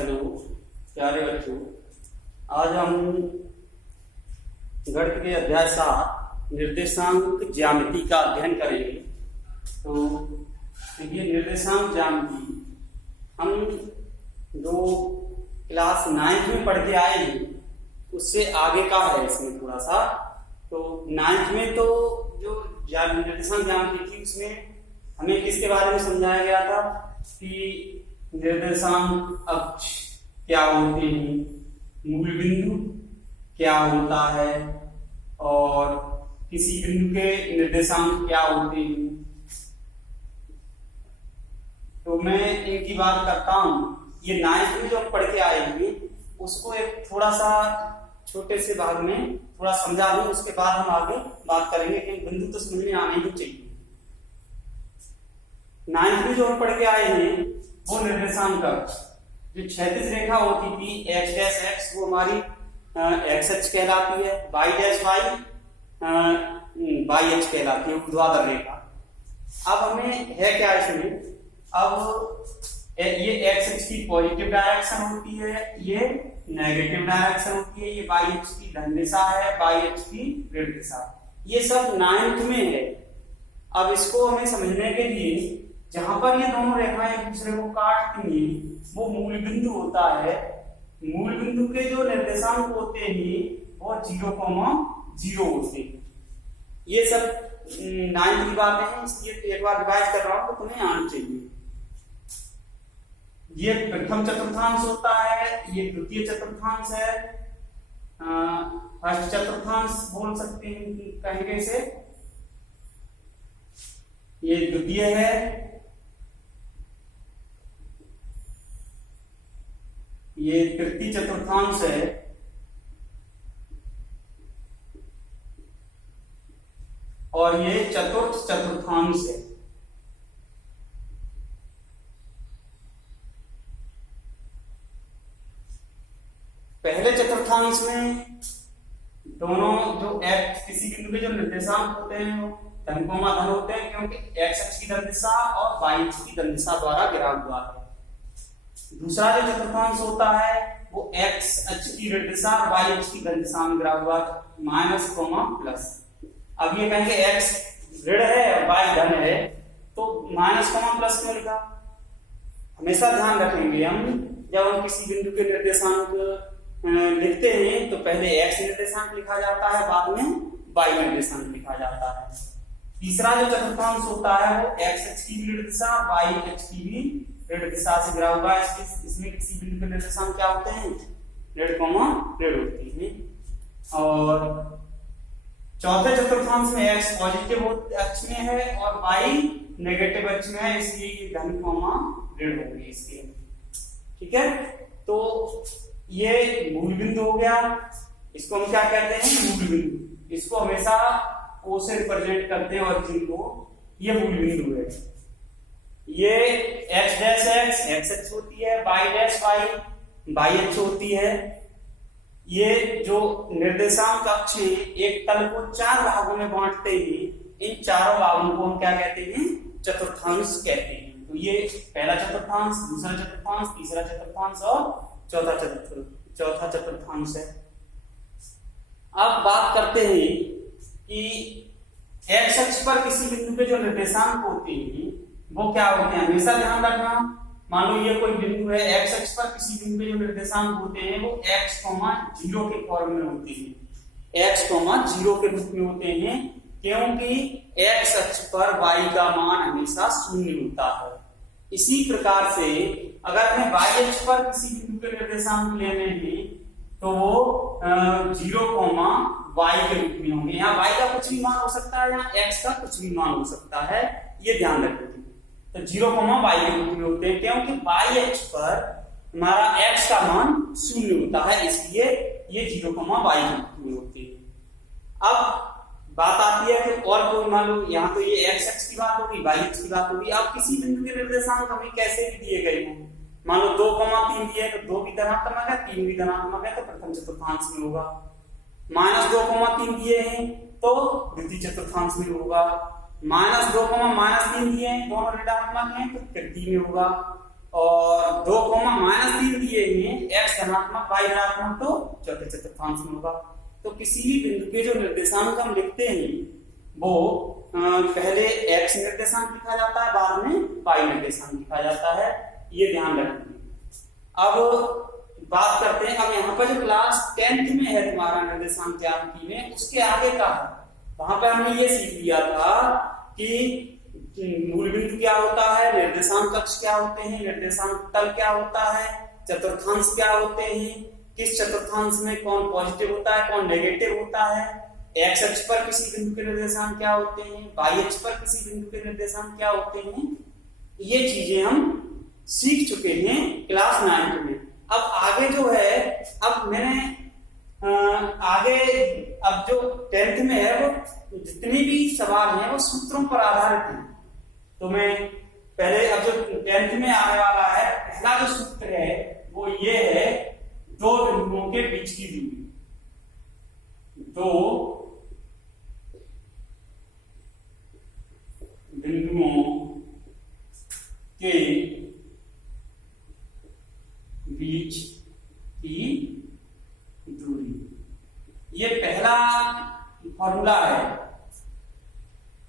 Hello प्यारे बच्चों, आज हम गणित के अध्याय 7 निर्देशांक ज्यामिति का अध्ययन करेंगे। तो ये निर्देशांक ज्यामिति हम जो क्लास 9 में पढ़ के आए हैं उससे आगे का है इसमें थोड़ा सा। तो 9 में तो जो निर्देशांक ज्यामिति थी उसमें हमें किसके बारे में समझाया गया था कि निर्देशांक अक्ष क्या होते हैं, मूल बिंदु क्या होता है और किसी बिंदु के निर्देशांक क्या होते हैं। तो मैं इनकी बात करता हूं। ये 9 में जो हम पढ़ के आएंगे उसको एक थोड़ा सा छोटे से भाग में थोड़ा समझा दूं, उसके बाद हम आगे बात करेंगे कि बिंदु तो समझ में आने ही चाहिए। 9 में जो हम पढ़ के आए हैं वो निर्देशांक अक्ष, जो क्षैतिज रेखा होती थी x डैश x, वो हमारी x अक्ष कहलाती है, y डैश y y अक्ष कहलाती है, ऊर्ध्वाधर रेखा। अब हमें है क्या इसमें, अब ये x अक्ष की पॉजिटिव डायरेक्शन होती है, ये नेगेटिव डायरेक्शन होती है, ये y अक्ष की धन दिशा है, y अक्ष की ऋण दिशा। ये सब 9 में है। अब इसको हमें समझने के लिए जहां पर ये दोनों रेखाएं एक दूसरे को काटती हैं वो मूल बिंदु होता है। मूल बिंदु के जो निर्देशांक होते हैं वो 0,0 होते हैं। ये सब 9 की बातें हैं, इसलिए एक बार रिवाइज कर रहा हूं तो तुम्हें आना चाहिए। ये प्रथम चतुर्थांश होता है, ये द्वितीय चतुर्थांश है, फर्स्ट चतुर्थांश बोल सकते हैं, कहेंगे इसे। ये द्वितीय है, ये तृतीय चतुर्थांश है, और ये चतुर्थ चतुर्थांश है। पहले चतुर्थांश में दोनों जो x किसी बिंदु के जो निर्देशांक होते हैं वो धन कोमा धन होते हैं, क्योंकि x अक्ष की धन दिशा और y अक्ष की धन दिशा द्वारा गिरा हुआ है। दूसरा जो चतुर्थांश होता है वो x अक्ष की ऋण दिशा और y अक्ष की धन दिशा में गिरा हुआ है, माइनस कोमा प्लस। अब ये कहेंगे x ऋण है और y धन है, तो माइनस कोमा प्लस क्यों लिखा। हमेशा ध्यान रखेंगे हम, जब हम किसी बिंदु के निर्देशांक लिखते हैं तो पहले x निर्देशांक लिखा जाता है, बाद में y निर्देशांक लिखा जाता है। तीसरा जो चतुर्थांश होता है वो x अक्ष की ऋण दिशा y अक्ष की भी ऋण दिशा से गिरा हुआ है। इसमें किसी बिंदु के निर्देशांक क्या होते हैं, ऋण कोमा ऋण होती है। और चौथे चतुर्थांश में x पॉजिटिव अक्ष में है और y नेगेटिव अक्ष में है, इसलिए धन कोमा ऋण होगी इसके। ठीक है, तो ये मूल बिंदु हो गया। इसको हम क्या कहते हैं, मूल बिंदु। इसको हमेशा O से रिप्रेजेंट करते हैं और जिनको ये मूल बिंदु है। ये x डैश x x अक्ष होती है, y डैश y y अक्ष होती है। ये जो निर्देशांक अक्ष है एक तल को 4 भागों में बांटते ही इन चारों भागों को हम क्या कहते हैं, चतुर्थांश कहते हैं। तो ये पहला चतुर्थांश, दूसरा चतुर्थांश, तीसरा चतुर्थांश और चौथा चतुर्थांश है। अब बात करते हैं कि x अक्ष पर किसी बिंदु के जो निर्देशांक होते हैं वो क्या होते हैं। हमेशा ध्यान रखना, मान लो ये कोई बिंदु है, x अक्ष पर किसी बिंदु के जो निर्देशांक होते हैं वो x, 0 के फॉर्म में होते हैं, x, 0 के रूप में होते हैं, क्योंकि x अक्ष पर y का मान हमेशा 0 होता है। इसी प्रकार से अगर हमें y अक्ष पर किसी बिंदु के निर्देशांक लेने हैं तो वो 0, y के रूप में होंगे। यहाँ y का कुछ भी मान हो सकता है, यहाँ x का कुछ भी मान हो सकता है, ये ध्यान रखिए। तो 0, y के रूप में होते हैं, क्योंकि y अक्ष पर हमारा x का मान 0 होता है, इसलिए ये 0, y के रूप में होते हैं। अब बात आती है कि और कोई, मान लो यहाँ तो ये x अक्ष की बात होगी, y अक्ष की बात होगी। अब किसी बिंदु के निर्देशांक हमें कैसे भी दिए गए हैं, मान लो 2,3 दिए तो 2 भी धनात्मक है, 3 भी धनात्मक है, तो प्रथम चतुर्थांश में होगा। माइनस 2,3 दिए हैं तो द्वितीय चतुर्थांश में होगा। -2, -3 दिए हैं, दोनों ऋणात्मक हैं तो तृतीय में होगा। और 2,-3 दिए हैं, x धनात्मक y ऋणात्मक, तो चौथे चतुर्थांश में होगा। तो किसी भी बिंदु के जो निर्देशांक हम लिखते हैं वो पहले x निर्देशांक लिखा जाता है, बाद में y निर्देशांक लिखा जाता है, ये ध्यान रखिए। अब बात करते हैं, अब यहाँ पर जो क्लास 10th में है तुम्हारा निर्देशांक ज्यामिति में, उसके आगे का है, वहां पर हमने ये सीख लिया था कि मूल बिंदु क्या होता है, निर्देशांक अक्ष क्या होते हैं, निर्देशांक तल क्या होता है, चतुर्थांश क्या होते हैं, किस चतुर्थांश में कौन पॉजिटिव होता है, कौन नेगेटिव होता है, एक्स अक्ष पर किसी बिंदु के निर्देशांक क्या होते हैं, वाई अक्ष पर किसी बिंदु के निर्देशांक क्या होते हैं, ये चीजें हम सीख चुके हैं क्लास 9 में। अब आगे जो है, अब मैंने आगे अब जो 10th में है वो जितने भी सवाल हैं वो सूत्रों पर आधारित हैं। तो मैं पहले, अब जो 10th में आने वाला है, पहला जो सूत्र है वो ये है, दो बिंदुओं के बीच की दूरी, दो बिंदुओं के बीच की दूरी, ये पहला फॉर्मूला है।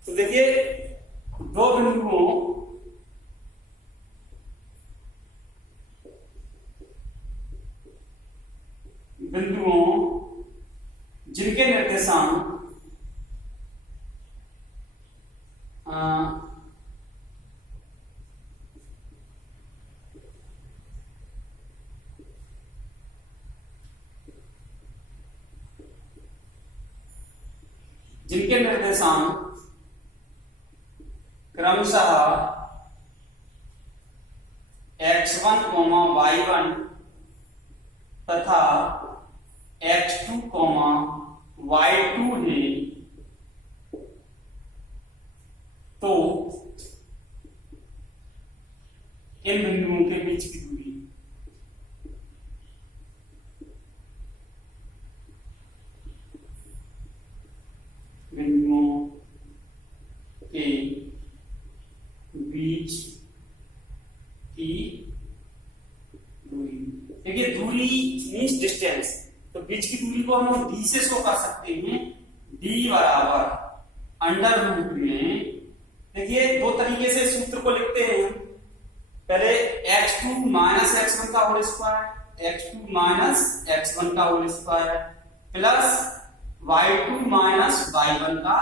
तो देखिए, दो बिंदुओं जिनके निर्देशांक क्रमशः x1, y1 तथा x2, y2 है, तो इन बिंदुओं के बीच की दूरी बिंदुओं के बीच की दूरी, देखिए दूरी मीन्स डिस्टेंस, तो बीच की दूरी को हम d से शो कर सकते हैं, d बराबर अंडर रूट में, देखिए दो तरीके से सूत्र को लिखते हैं। पहले x2 माइनस x1 का whole square, x2 minus x1 का whole square plus y2 minus y1 का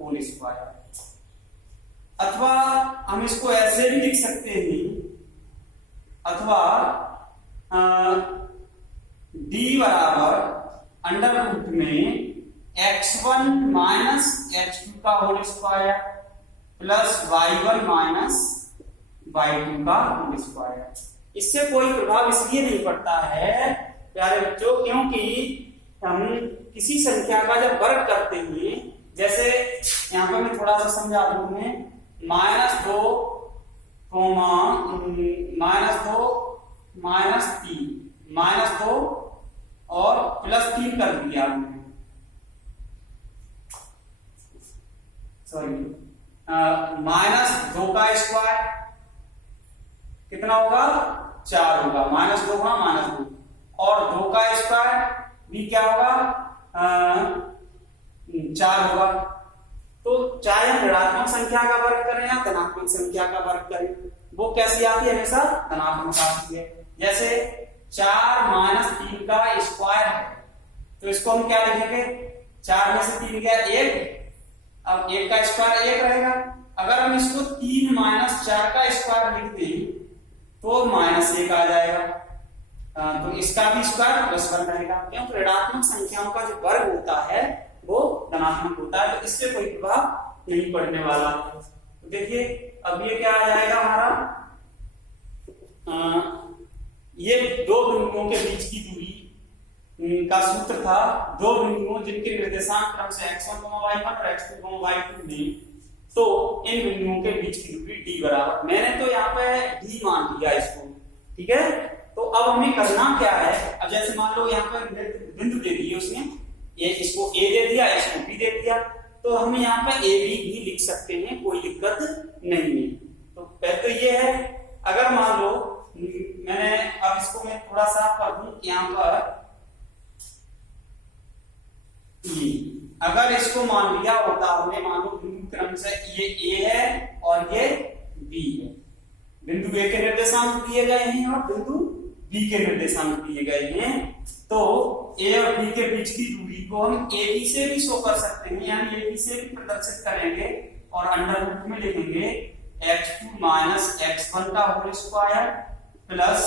होल स्क्वायर, अथवा हम इसको ऐसे भी लिख सकते हैं, अथवा d बराबर अंडर रूट में x1 माइनस x2 का whole square plus y1 minus y2 का होल स्क्वायर। इससे कोई प्रभाव इसलिए नहीं पड़ता है प्यारे बच्चों, क्योंकि हम किसी संख्या का जब वर्ग करते हैं, जैसे यहाँ पर मैं थोड़ा सा समझा दूं, मैं -2, -2 और +3 कर दिया हमने, सॉरी, -2 का स्क्वायर कितना होगा, 4 होगा, -2 -2, और 2 का स्क्वायर भी क्या होगा, 4 होगा। तो चाहे हम ऋणात्मक संख्या का वर्ग करें या धनात्मक संख्या का वर्ग करें, वो कैसी आती है, हमेशा धनात्मक आती है। जैसे 4 - 3 का स्क्वायर है, तो इसको हम क्या लिखेंगे, 4 में से 3 गया 1, अब 1 का स्क्वायर 1 रहेगा। अगर हम इसको 3 - 4 का स्क्वायर लिख दें तो -1 आ जाएगा, तो इसका भी स्क्वायर +1 रहेगा, क्योंकि ऋणात्मक संख्याओं का जो वर्ग होता है वो धनात्मक होता है, तो इससे कोई प्रभाव नहीं पड़ने वाला। तो देखिए अब ये क्या आ जाएगा हमारा, ये दो बिंदुओं के बीच की दूरी का सूत्र था, दो बिंदुओं जिनके निर्देशांक क्रम से x1, y1 और x2, y2 में, तो इन बिंदुओं के बीच की दूरी d बराबर, मैंने तो यहाँ पे d मान लिया इसको, ठीक है। तो अब हमें करना क्या है, अब जैसे मान लो यहाँ पर बिंदु दे दिए उसने, ये इसको a दे दिया, इसको b दे दिया, तो हम यहाँ पे a b भी लिख सकते हैं, कोई दिक्कत नहीं है। तो पहले तो ये है, अगर मान लो मैंने अब इसको मैं थोड़ा सा कर दूं यहाँ पर, अगर इसको मान लिया होता हमने, मान लो बिंदु क्रम से ये ए है और ये बी है, बिंदु ए के निर्देशांक दिए गए हैं और बिंदु बी के निर्देशांक दिए गए हैं, तो ए और बी के बीच की दूरी को हम ए बी से भी शो कर सकते हैं, यानी ए बी से भी प्रदर्शित करेंगे और अंडर रूट में लिखेंगे x2 माइनस x1 का whole square plus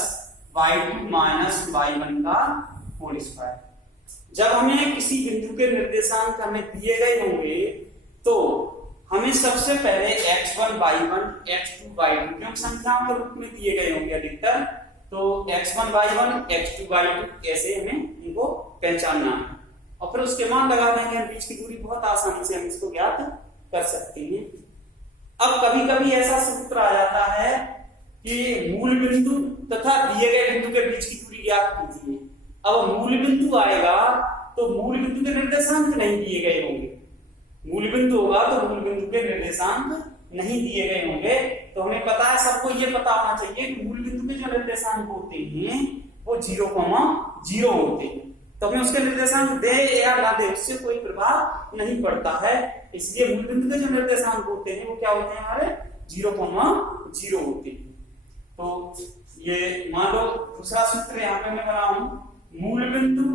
y2 minus y1 का होल स्क्वायर। जब हमें किसी बिंदु के निर्देशांक हमें दिए गए होंगे तो हमें सबसे पहले x1 y1 x2 y2 क्योंकि संख्याओं के रूप में दिए गए होंगे अधिकतर, तो x1 y1 x2 y2 ऐसे हमें इनको पहचानना है और फिर उसके मान लगा देंगे, बीच की दूरी बहुत आसानी से हम इसको ज्ञात कर सकते हैं। अब कभी कभी ऐसा सूत्र आ जाता है कि मूल बिंदु तथा दिए गए बिंदु के बीच की दूरी ज्ञात कीजिए। अब मूल बिंदु आएगा तो मूल बिंदु के निर्देशांक नहीं दिए गए होंगे, मूल बिंदु होगा तो मूल बिंदु के निर्देशांक नहीं दिए गए होंगे, तो हमें पता है, सबको ये पता होना चाहिए कि मूल बिंदु के जो निर्देशांक होते हैं वो 0,0 होते हैं, तो हमें उसके निर्देशांक दे या ना दे उससे कोई प्रभाव नहीं पड़ता है, इसलिए मूल बिंदु के जो निर्देशांक होते हैं वो क्या होते हैं हमारे 0,0 होते हैं। तो ये मान लो दूसरा सूत्र यहाँ पे मैं बना हूं, मूल बिंदु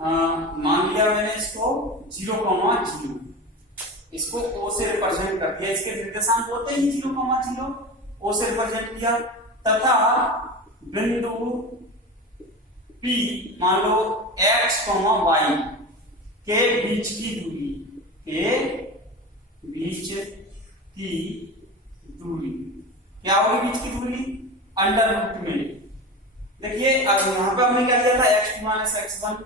मान लिया मैंने इसको 0,0, इसको O से रिप्रेजेंट कर दिया, इसके निर्देशांक होते ही 0,0, O से रिप्रेजेंट किया, तथा बिंदु P मान लो x, y के बीच की दूरी, के बीच की दूरी क्या होगी, बीच की दूरी अंडर रूट में। देखिए अब यहाँ पे हमने क्या किया था, x2 माइनस x1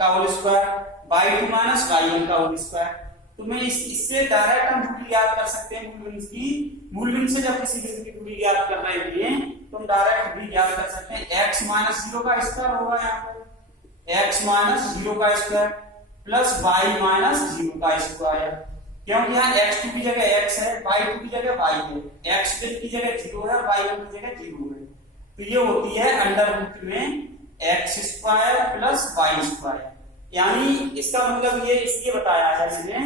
का whole square, y2 minus y1 का होल स्क्वायर, तो मैं इससे डायरेक्ट हम दूरी याद कर सकते हैं मूल बिंदु की। मूल बिंदु से जब किसी बिंदु की दूरी याद कर रहे हैं तो हम डायरेक्ट भी याद कर सकते हैं, x माइनस 0 का स्क्वायर होगा यहाँ पे, x माइनस 0 का स्क्वायर प्लस y माइनस 0 का स्क्वायर, क्योंकि यहाँ x2 की जगह x है, y2 की जगह y है, x की जगह 0 है और y1 की जगह 0 है, तो ये होती है अंडर रूट में x square plus y square. यानी इसका मतलब ये इसलिए बताया है मैंने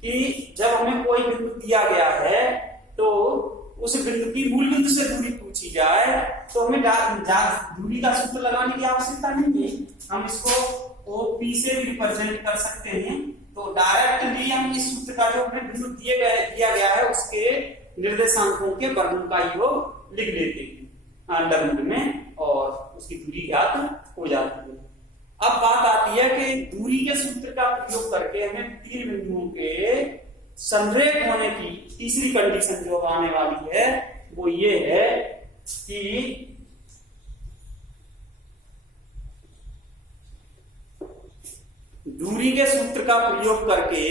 कि जब हमें कोई बिंदु दिया गया है तो उस बिंदु की मूल बिंदु से दूरी पूछी जाए तो हमें दूरी का सूत्र लगाने की आवश्यकता नहीं है, हम इसको OP से भी रिप्रेजेंट कर सकते हैं, तो डायरेक्टली हम इस सूत्र का जो हमें बिंदु दिया गया है उसके निर्देशांकों के वर्गमूल का योग लिख लेते हैं अंडर रूट में और उसकी दूरी ज्ञात हो जाती है। अब बात आती है कि दूरी के सूत्र का प्रयोग करके हमें तीन बिंदुओं के संरेख होने की तीसरी कंडीशन जो आने वाली है वो ये है कि दूरी के सूत्र का प्रयोग करके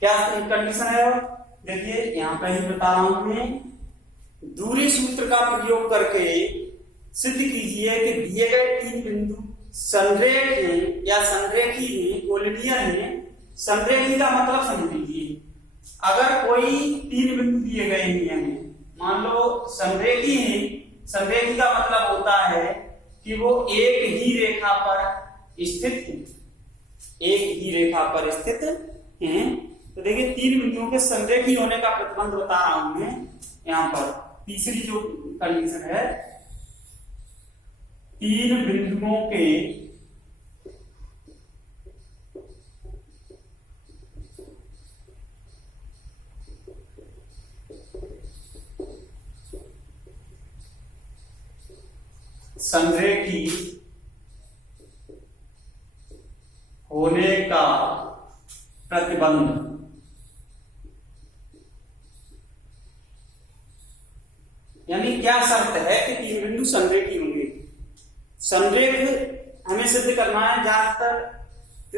क्या कंडीशन है, देखिए यहां पर ही बता रहा हूं मैं, दूरी सूत्र का प्रयोग करके सिद्ध कीजिए कि दिए गए तीन बिंदु संरेख हैं या संरेखी हैं, कोलिनियर हैं। संरेखी का मतलब समझ लीजिए, अगर कोई तीन बिंदु दिए गए हैं हमें, मान लो संरेखी है, संरेखी का मतलब होता है कि वो एक ही रेखा पर स्थित है, एक ही रेखा पर स्थित हैं। तो देखिए तीन बिंदुओं के संरेखी होने का प्रतिबंध बता रहा हूं मैं यहां पर। तीसरी जो कंडीशन है, तीन बिंदुओं के संरेखी होने का प्रतिबंध यानी क्या शर्त है कि तीन बिंदु संरेखी होंगे। संरेख हमें सिद्ध करना है, ज्यादातर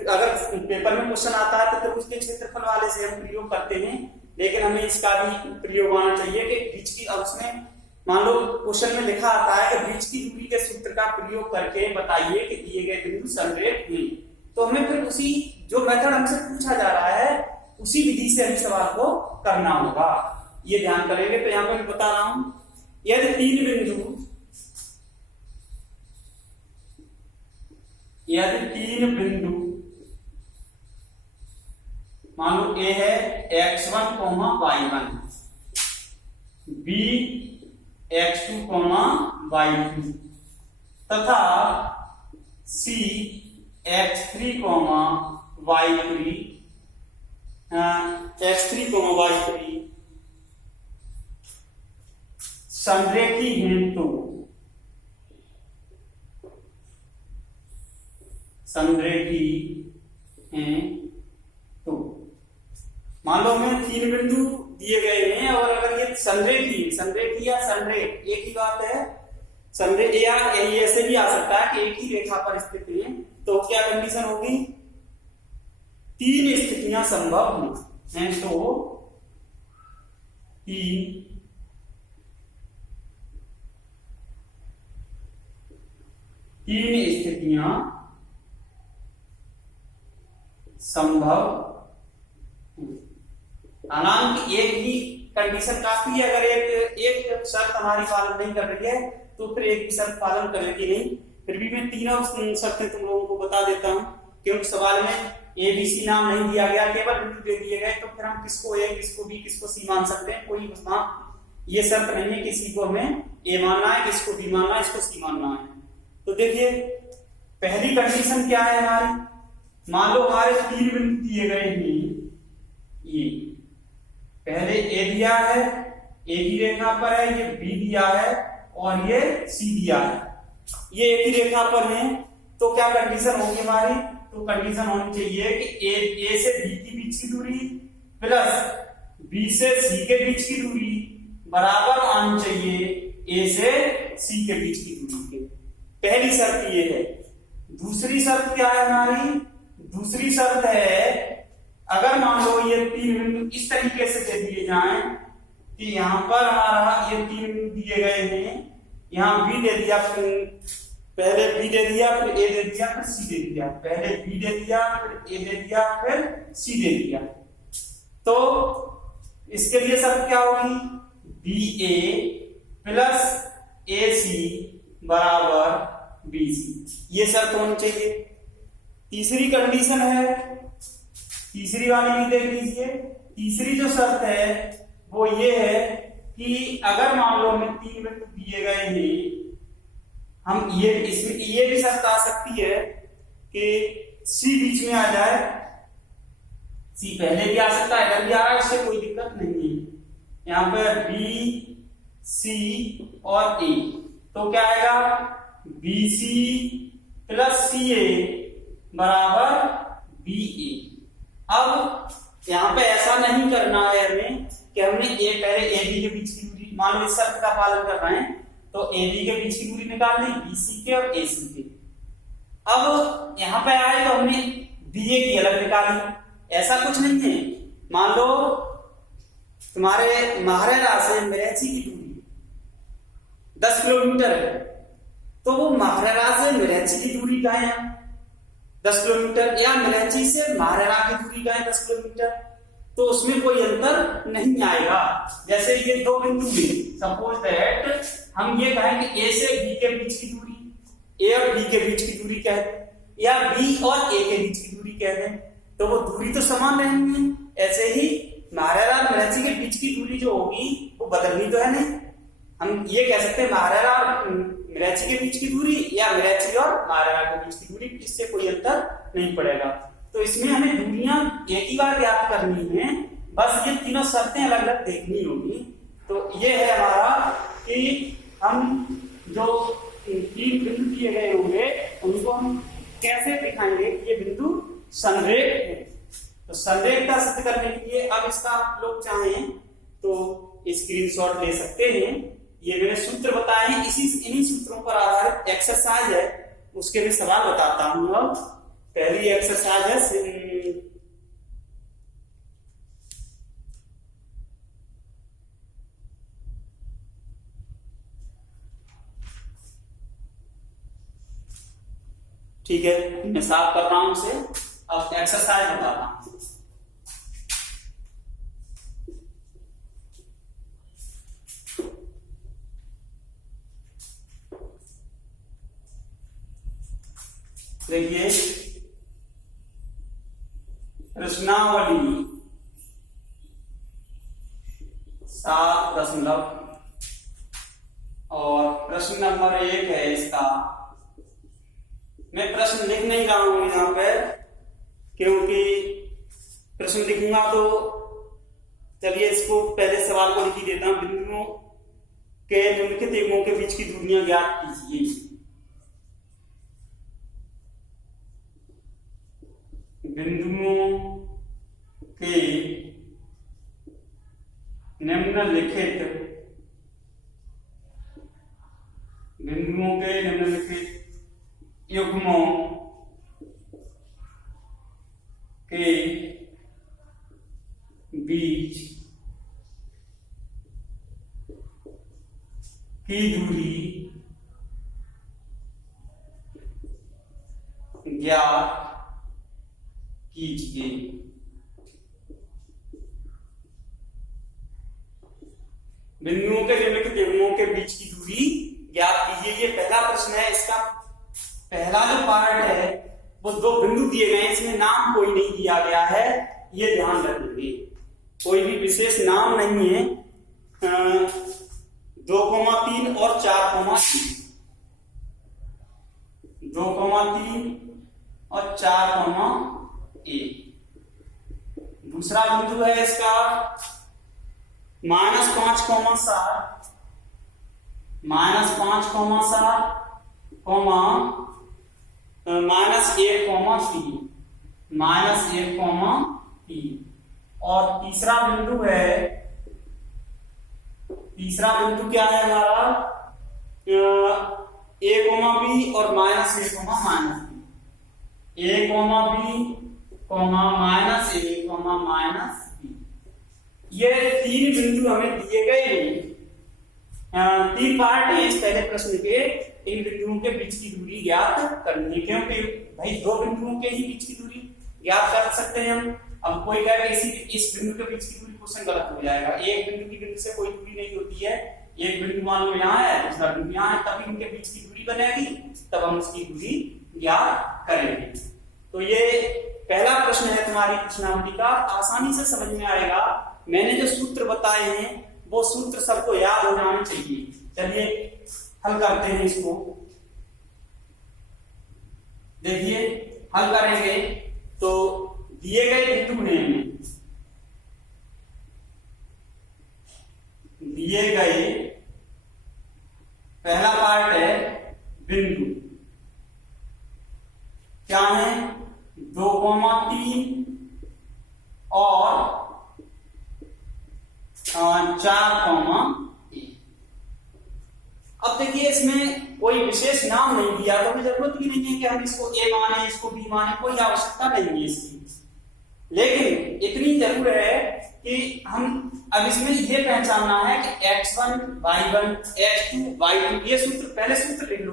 अगर पेपर में क्वेश्चन आता है तो त्रिभुज के क्षेत्रफल वाले से हम प्रयोग करते हैं, लेकिन हमें इसका भी प्रयोग आना चाहिए कि बीच की उसमें मान लो क्वेश्चन में लिखा आता है कि बीच की दूरी के सूत्र का प्रयोग करके बताइए कि दिए गए बिंदु संरेख हैं, तो हमें फिर उसी जो मेथड हमसे पूछा जा रहा है उसी विधि से हमें सवाल को करना होगा, ये ध्यान करेंगे। तो यहाँ पे मैं बता रहा हूं, यदि तीन बिंदु मान लो ए है x1, y1, b x2, y2 तथा c x3, y3 संरेखी हैं तो मान लो हमें तीन बिंदु दिए गए हैं और अगर ये संरेखी या संरेख एक ही बात है, संरेख या ऐसे भी आ सकता है कि एक ही रेखा पर स्थित है, तो क्या कंडीशन होगी, तीन स्थितियां संभव हैं, तो तीन स्थितियां संभव। हालांकि एक ही कंडीशन काफी है, अगर एक शर्त हमारी पालन नहीं कर रही है तो फिर एक भी शर्त पालन करेगी नहीं। फिर भी मैं तीनों शर्तें तुम लोगों को बता देता हूं, क्योंकि सवाल में ABC नाम नहीं दिया गया, केवल बिंदु दे दिए गए, तो फिर हम किसको A, किसको B, किसको C मान सकते हैं, कोई ये शर्त नहीं है किसी को हमें A मानना है, किसको B मानना है, इसको C मानना है। तो देखिए पहली कंडीशन क्या है हमारी, मान लो हमारे तीन बिंदु दिए गए हैं, ये पहले A दिया है, A की रेखा पर है, ये B दिया है और ये C दिया है, ये एक ही रेखा पर है, तो क्या कंडीशन होगी हमारी, तो कंडीशन होनी चाहिए कि A से B की बीच की दूरी प्लस B से C के बीच की दूरी बराबर आनी चाहिए A से C के बीच की दूरी के। पहली शर्त ये है। दूसरी शर्त क्या है हमारी, दूसरी शर्त है अगर मान लो ये तीन बिंदु इस तरीके से दे दिए जाएं कि यहां पर हमारा ये तीन बिंदु दिए गए हैं, यहां B दे दिया, पहले B दे दिया, फिर A दे दिया, फिर C दे दिया, पहले B दे दिया, फिर A दे दिया, फिर C दे दिया, तो इसके लिए शर्त क्या होगी, BA प्लस AC बराबर BC, ये शर्त होनी चाहिए। तीसरी कंडीशन है, तीसरी वाली भी देख लीजिए। तीसरी जो शर्त है वो ये है कि अगर मान लो हमें तीन बिंदु दिए गए हैं, हम ये इसमें ये भी शर्त आ सकती है कि C बीच में आ जाए, C पहले भी आ सकता है, इधर भी आ रहा है, इससे कोई दिक्कत नहीं है। यहाँ पर B, C और A, तो क्या आएगा, BC प्लस CA बराबर BA। अब यहाँ पे ऐसा नहीं करना है हमें कि हमने पहले AB के बीच की दूरी, मान लो इस शर्त का पालन कर रहे हैं, तो AB के बीच की दूरी निकाल ली, BC के और AC के। अब यहाँ पे आए तो हमने BA की अलग निकाली, ऐसा कुछ नहीं है। मान लो तुम्हारे महाराणा से मिरेची की दूरी 10 किलोमीटर है, तो वो महाराणा से मिरेची की दूरी क्या है 10 किलोमीटर, या मिरेची से महाराणा की दूरी क्या है 10 किलोमीटर, तो उसमें कोई अंतर नहीं आएगा। जैसे ये दो बिंदु में सपोज दैट हम ये कहें कि A से B के बीच की दूरी, A और B के बीच की दूरी कह दें, या B और A के बीच की दूरी कह दें, तो वो दूरी तो समान रहेंगी। ऐसे ही महाराणा और मिरेची के बीच की दूरी जो होगी वो बदलनी तो है नहीं। हम ये कह सकते हैं महाराणा और मिरेची के बीच की दूरी या मिरेची और महाराणा के बीच की दूरी, इससे कोई अंतर नहीं पड़ेगा। तो इसमें हमें दूरियां एक ही बार ज्ञात करनी है, बस ये तीनों शर्तें अलग अलग देखनी होगी। तो ये है हमारा कि हम जो तीन बिंदु दिए गए होंगे उनको हम कैसे दिखाएंगे कि ये बिंदु संरेख है। तो संरेखता सिद्ध करने के लिए अब इसका आप लोग चाहें तो स्क्रीनशॉट ले सकते हैं। ये मैंने सूत्र बताए हैं, इन्हीं सूत्रों पर आधारित एक्सरसाइज है, उसके भी सवाल बताता हूं। अब पहली एक्सरसाइज है ठीक है, मैं साफ कर रहा हूं उसे। अब एक्सरसाइज बताता हूं। देखिए, प्रश्नावली 7 और प्रश्न नंबर 1 है इसका। मैं प्रश्न लिख नहीं रहा हूं यहां पर, क्योंकि प्रश्न लिखूंगा तो चलिए इसको पहले सवाल को लिख ही देता हूं। बिंदुओं के निम्नलिखित युग्मों के बीच की दूरियां ज्ञात कीजिए। बिंदुओं के निम्नलिखित युग्मों के बीच की दूरी ज्ञात कीजिए। बिंदुओं के निम्नलिखित युग्मों के बीच की दूरी ज्ञात कीजिए, ये पहला प्रश्न है। इसका पहला जो पार्ट है वो 2 बिंदु दिए गए हैं, इसमें नाम कोई नहीं दिया गया है, ये ध्यान रखेंगे। कोई भी विशेष नाम नहीं है। 2,3 और 4,3, 2,3 और 4,1। दूसरा बिंदु है इसका -5,7, -5,7, -1,3, -1,3। और तीसरा बिंदु क्या है हमारा? a, b और -a, -b, a, b, -a, -b। ये 3 बिंदु हमें दिए गए हैं। 3 पार्ट है इस पहले प्रश्न के। इन बिंदुओं के बीच की दूरी ज्ञात करनी है, क्योंकि भाई 2 बिंदुओं के ही बीच की दूरी ज्ञात कर सकते हैं हम। अब कोई कहेगा इस बिंदु के बीच की दूरी, क्वेश्चन गलत हो जाएगा। एक बिंदु की बिंदु से कोई दूरी नहीं होती है। एक बिंदु मान लो यहाँ है, दूसरा बिंदु यहाँ है, तभी उनके बीच की दूरी बनेगी, तब हम उसकी दूरी ज्ञात करेंगे। तो ये पहला प्रश्न है तुम्हारी प्रश्नावली का, आसानी से समझ में आएगा। मैंने जो सूत्र बताए हैं वो सूत्र सबको याद हो जाने चाहिए। चलिए हल करते हैं इसको। देखिए हल करेंगे तो दिए गए बिंदु ने हमें दिए गए, पहला पार्ट है बिंदु क्या है? 2,3 और 4,1। अब देखिए इसमें कोई विशेष नाम नहीं दिया, तो हमें जरूरत भी नहीं है कि हम इसको ए माने, इसको बी माने, कोई आवश्यकता नहीं है इसकी। लेकिन इतनी जरूर है कि हम अब इसमें ये पहचानना है कि x1 y1 x2 y2, ये सूत्र पहले सूत्र लिख लो।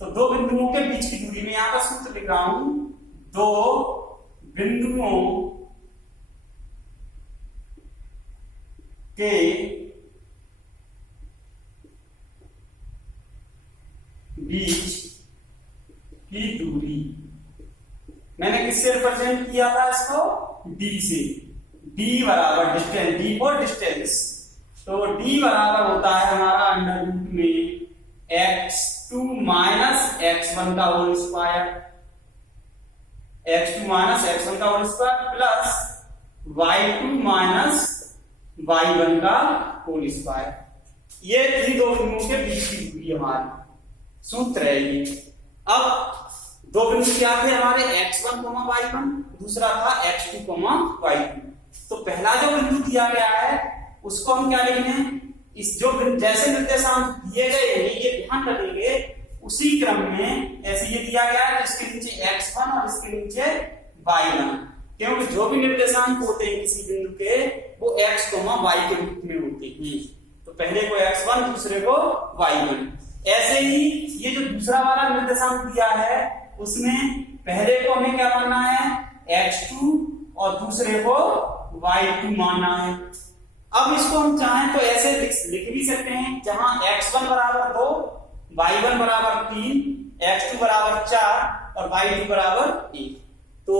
तो 2 बिंदुओं के बीच की दूरी में यहां पर सूत्र लिख रहा हूं। 2 बिंदुओं के बीच की दूरी, मैंने किससे रिप्रेजेंट किया था इसको? d से। d बराबर डिस्टेंस, d फॉर डिस्टेंस। तो d बराबर होता है हमारा अंडर रूट में x2 माइनस x1 का whole square, x2 minus x1 का whole square plus y2 minus y1 का होल स्क्वायर। ये 2 बिंदुओं के बीच की दूरी हमारी सूत्र है ये। अब 2 बिंदु क्या थे हमारे? x1, y1, दूसरा था x2, y2। तो पहला जो बिंदु दिया गया है उसको हम क्या लिखेंगे? इस जो जैसे निर्देशांक दिए गए हैं ये ध्यान रखेंगे, उसी क्रम में ऐसे ये दिया गया है तो इसके नीचे x1 और इसके नीचे y1, क्योंकि जो भी निर्देशांक होते हैं किसी बिंदु के वो x, y के रूप में होते हैं। तो पहले को x1, दूसरे को y1। ऐसे ही ये जो दूसरा वाला निर्देशांक दिया है उसमें पहले को हमें क्या मानना है x2 और दूसरे को y2 मानना है। अब इसको हम चाहें तो ऐसे लिख भी सकते हैं, जहां x1 बराबर 2, y1 बराबर 3, x2 बराबर 4 और y2 बराबर 1। तो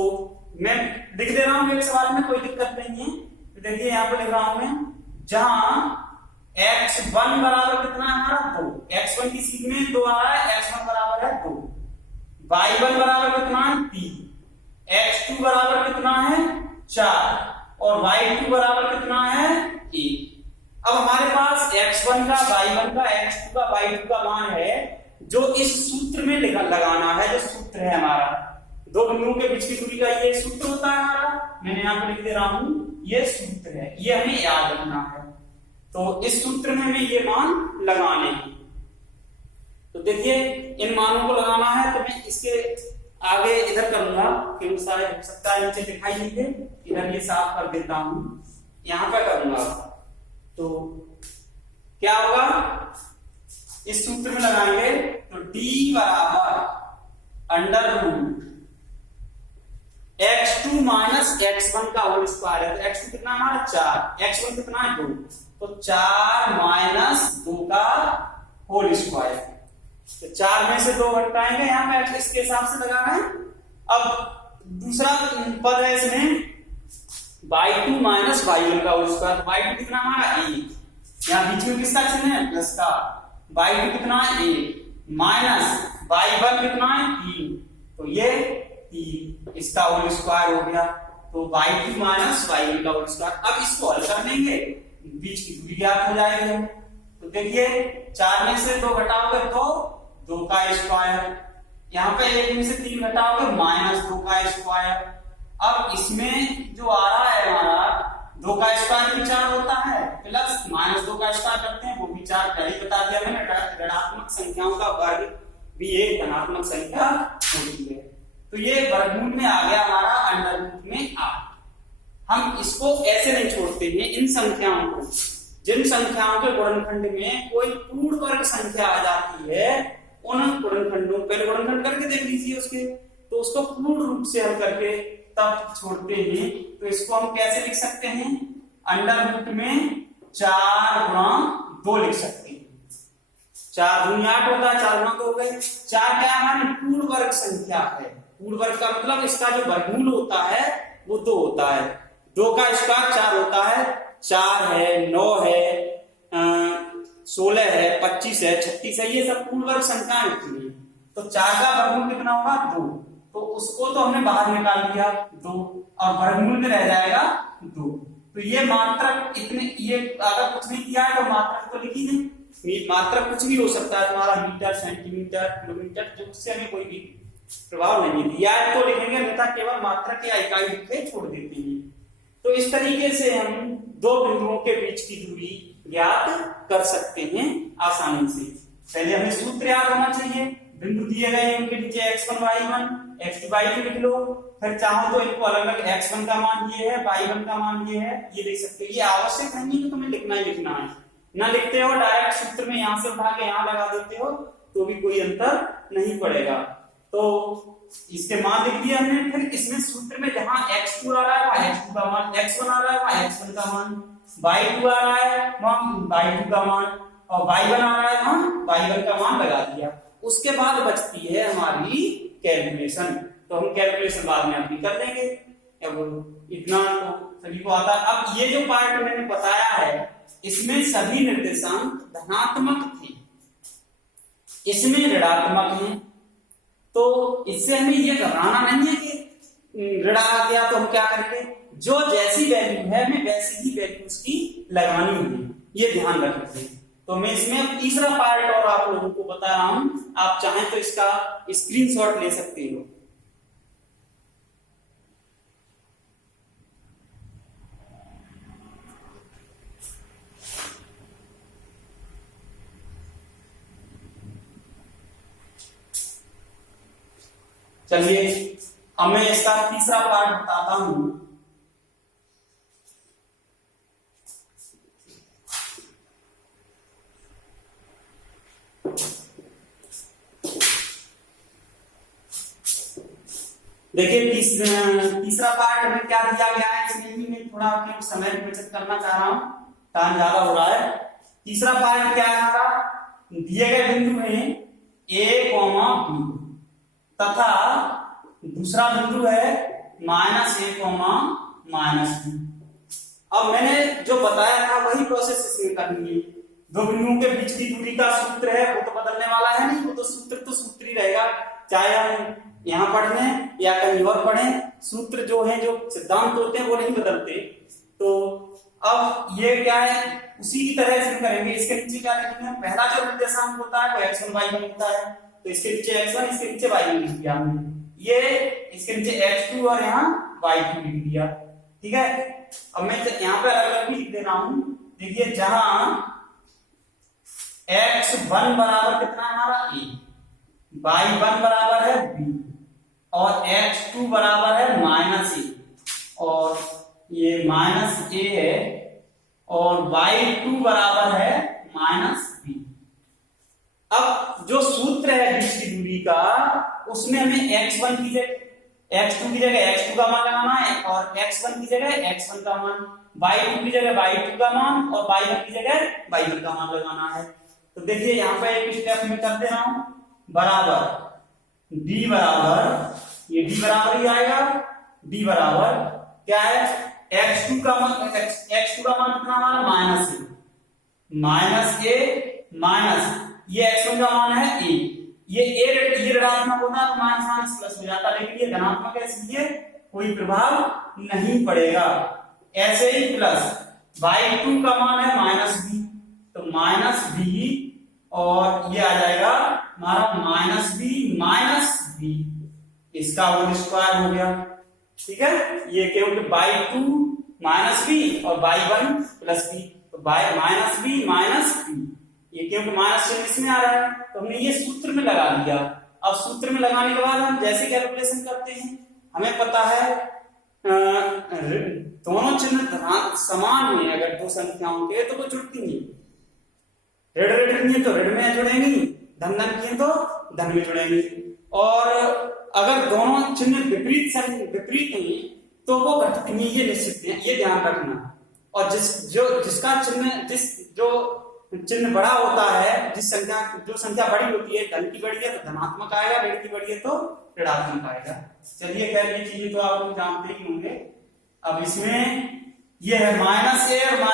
मैं लिख दे रहा हूं, मेरे सवाल में कोई दिक्कत नहीं है। तो देखिए यहाँ पे लिख रहा हूं मैं, जहां x1 बराबर कितना है हमारा 2, x1 की सीध में 2 आ रहा है, x1 बराबर है 2, y1 बराबर कितना है 3, x2 बराबर कितना है 4 और y2 बराबर कितना है 1। अब हमारे पास x1 का, y1 का, x2 का, y2 का मान है जो इस सूत्र में लगाना है। जो सूत्र है हमारा दो बिंदुओं के बीच की दूरी का ये सूत्र होता है हमारा, मैंने यहाँ पे लिख दे रहा हूं, ये सूत्र है, ये हमें याद रखना है। तो इस सूत्र में हमें ये मान लगाने हैं। तो देखिए इन मानों को लगाना है, तो मैं इसके आगे इधर करूंगा क्योंकि शायद हो सकता है नीचे दिखाई नहीं दे, इधर ये साफ कर देता हूं, यहां पे करूंगा। तो क्या होगा, इस सूत्र में लगाएंगे तो d बराबर under root x2 minus x1 का होल स्क्वायर है। तो x2 कितना हमारा 4, x1 कितना है 2, तो 4 माइनस 2 का होल स्क्वायर। तो 4 में से 2 घटाएंगे, यहाँ पे इसके हिसाब से लगाना है। अब दूसरा पद है इसमें y2 माइनस y1 का होल स्क्वायर। y2 कितना हमारा 1, यहाँ बीच में किसका चिन्ह है प्लस का, y2 कितना है 1 माइनस y1 कितना है 3, तो ये 3, इसका होल स्क्वायर हो गया। तो y2 माइनस y1 का होल स्क्वायर। अब इसको हल कर लेंगे, बीच की दूरी ज्ञात हो जाएगी। तो देखिए 4 में से 2 घटाओगे तो 2 का स्क्वायर, यहाँ पे 1 में से 3 घटाओगे माइनस 2 का स्क्वायर। अब इसमें जो आ रहा है हमारा 2 का स्क्वायर भी 4 होता है, प्लस माइनस 2 का स्क्वायर करते हैं वो भी 4, पहले बता दिया मैंने, ऋणात्मक संख्याओं का वर्ग भी एक धनात्मक संख्या होती है। तो ये वर्गमूल में आ गया हमारा अंडर रूट में 8। हम इसको ऐसे नहीं छोड़ते हैं, इन संख्याओं को, जिन संख्याओं के गुणनखंड में कोई पूर्ण वर्ग संख्या आ जाती है, उन गुणनखंडों, पहले गुणनखंड करके देख लीजिए उसके, तो उसको पूर्ण रूप से हल करके तब छोड़ते हैं। तो इसको हम कैसे लिख सकते हैं, अंडर रूट में 4 गुणा 2 लिख सकते हैं। 4 दूनी 8 होता है, 4 गुणा 2 हो गए। 4 क्या हमारी पूर्ण वर्ग संख्या है। पूर्ण वर्ग का मतलब इसका जो वर्गमूल होता है वो 2 होता है। 2 का स्क्वायर 4 होता है, 4 है, 9 है, 16 है, 25 है, 36 है, ये सब पूर्ण वर्ग संख्याएं होती है। तो 4 का वर्गमूल कितना होगा 2, तो उसको तो हमने बाहर निकाल दिया 2, और वर्गमूल में रह जाएगा 2। तो ये मात्रक इतने, ये अगर कुछ नहीं किया है तो मात्रक तो लिखी नहीं, मात्रक कुछ भी हो सकता है तुम्हारा, मीटर, सेंटीमीटर, किलोमीटर, जो उससे हमें कोई भी प्रभाव नहीं दिया है तो लिखेंगे, अन्यथा केवल मात्रक या इकाई लिख के छोड़ देते हैं। तो इस तरीके से हम दो बिंदुओं के बीच की दूरी ज्ञात कर सकते हैं आसानी से। पहले हमें सूत्र याद होना चाहिए, बिंदु दिए गए हैं उनके नीचे x1 y1 x2 y2 लिख लो, फिर चाहो तो इनको अलग अलग x1 का मान ये है, y1 का मान ये है, ये लिख सकते हो। ये आवश्यक नहीं है तुम्हें लिखना ही लिखना है, ना लिखते हो डायरेक्ट सूत्र में यहाँ से उठा के यहाँ लगा देते हो तो भी कोई अंतर नहीं पड़ेगा। तो इसके मान लिख दिया हमने, फिर इसमें सूत्र में जहां x2 आ रहा है वहां x2 का मान, x1 आ रहा है वहां x1 का मान, y2 आ रहा है वहां y2 का मान, और y1 आ रहा है वहां y1 का मान लगा दिया। उसके बाद बचती है हमारी कैलकुलेशन, तो हम कैलकुलेशन बाद में अभी कर लेंगे। अब इतना तो सभी को आता है। अब ये जो पार्ट मैंने बताया है इसमें सभी निर्देशांक धनात्मक थे, इसमें ऋणात्मक है, तो इससे हमें ये घबराना नहीं है कि ऋण आ गया तो हम क्या करेंगे, जो जैसी वैल्यू है हमें वैसी ही वैल्यू उसकी लगानी है, ये ध्यान रखेंगे। तो मैं इसमें तीसरा पार्ट और आप लोगों को बता रहा हूं, आप चाहें तो इसका स्क्रीनशॉट ले सकते हो। चलिए अब मैं इसका तीसरा पार्ट बताता हूं। देखिए तीसरा पार्ट में क्या दिया गया है, इसमें भी मैं थोड़ा आपके समय की बचत करना चाह रहा हूँ, टाइम ज्यादा हो रहा है। तीसरा पार्ट क्या है हमारा, दिए गए बिंदु है a, b तथा दूसरा बिंदु है -a, -b। अब मैंने जो बताया था वही प्रोसेस इसमें करनी है। दो बिंदुओं के बीच की दूरी का सूत्र है, वो तो बदलने वाला है नहीं, वो तो सूत्र ही रहेगा, चाहे हम यहाँ पढ़ लें या कहीं और पढ़ें, सूत्र जो है, जो सिद्धांत होते हैं वो नहीं बदलते। तो अब ये क्या है, उसी की तरह से करेंगे। इसके नीचे क्या लिखेंगे, पहला जो निर्देशांक होता है वो x1 y1 होता है, तो इसके नीचे x1 इसके नीचे y1 लिख दिया हमने, ये इसके नीचे x2 और यहाँ y2 लिख दिया। ठीक है, अब मैं यहाँ पे अलग अलग भी लिख दे रहा हूं। देखिए जहां x1 बराबर कितना है हमारा a, y1 बराबर है b और x2 बराबर है -a और ये -a है और y2 बराबर है -b। अब जो सूत्र है बीच की दूरी का, उसमें हमें x1 की जगह x2 की जगह x2 का मान लगाना है और x1 की जगह x1 का मान, y2 की जगह y2 का मान और y1 की जगह y1 का मान लगाना है। तो देखिए यहाँ पे एक स्टेप में कर दे रहा हूं, बराबर d बराबर, ये d बराबर ही आएगा, d बराबर क्या है, x2 का मान कितना हमारा -a माइनस ये x1 का मान है a, ये ऋणात्मक होता है तो माइनस प्लस हो जाता है, लेकिन ये धनात्मक है इसलिए कोई प्रभाव नहीं पड़ेगा। ऐसे ही प्लस y2 का मान है -b, तो -b और ये आ जाएगा हमारा -b, इसका होल स्क्वायर हो गया। ठीक है, ये क्योंकि y2 -b और y1 +b, तो -b, ये क्योंकि माइनस चिन्ह इसमें आ रहा है तो हमने ये सूत्र में लगा दिया। अब सूत्र में लगाने के बाद हम जैसे कैलकुलेशन करते हैं, हमें पता है दोनों चिन्ह समान हैं, अगर दो संख्याओं के तो वो जुड़ती नहीं, ऋण की है तो ऋण में जुड़ेंगी, धन की है तो धन में जुड़ेंगी, और अगर दोनों चिन्ह विपरीत हैं तो वो घटती नहीं, ये निश्चित है, ये ध्यान रखना। और जिसका चिन्ह बड़ा होता है, जो संख्या बड़ी होती है, धन की बड़ी है तो धनात्मक आएगा, ऋण की बड़ी है तो ऋणात्मक आएगा। चलिए खैर ये चीजें तो आप लोग जानते ही होंगे। अब इसमें ये है -a और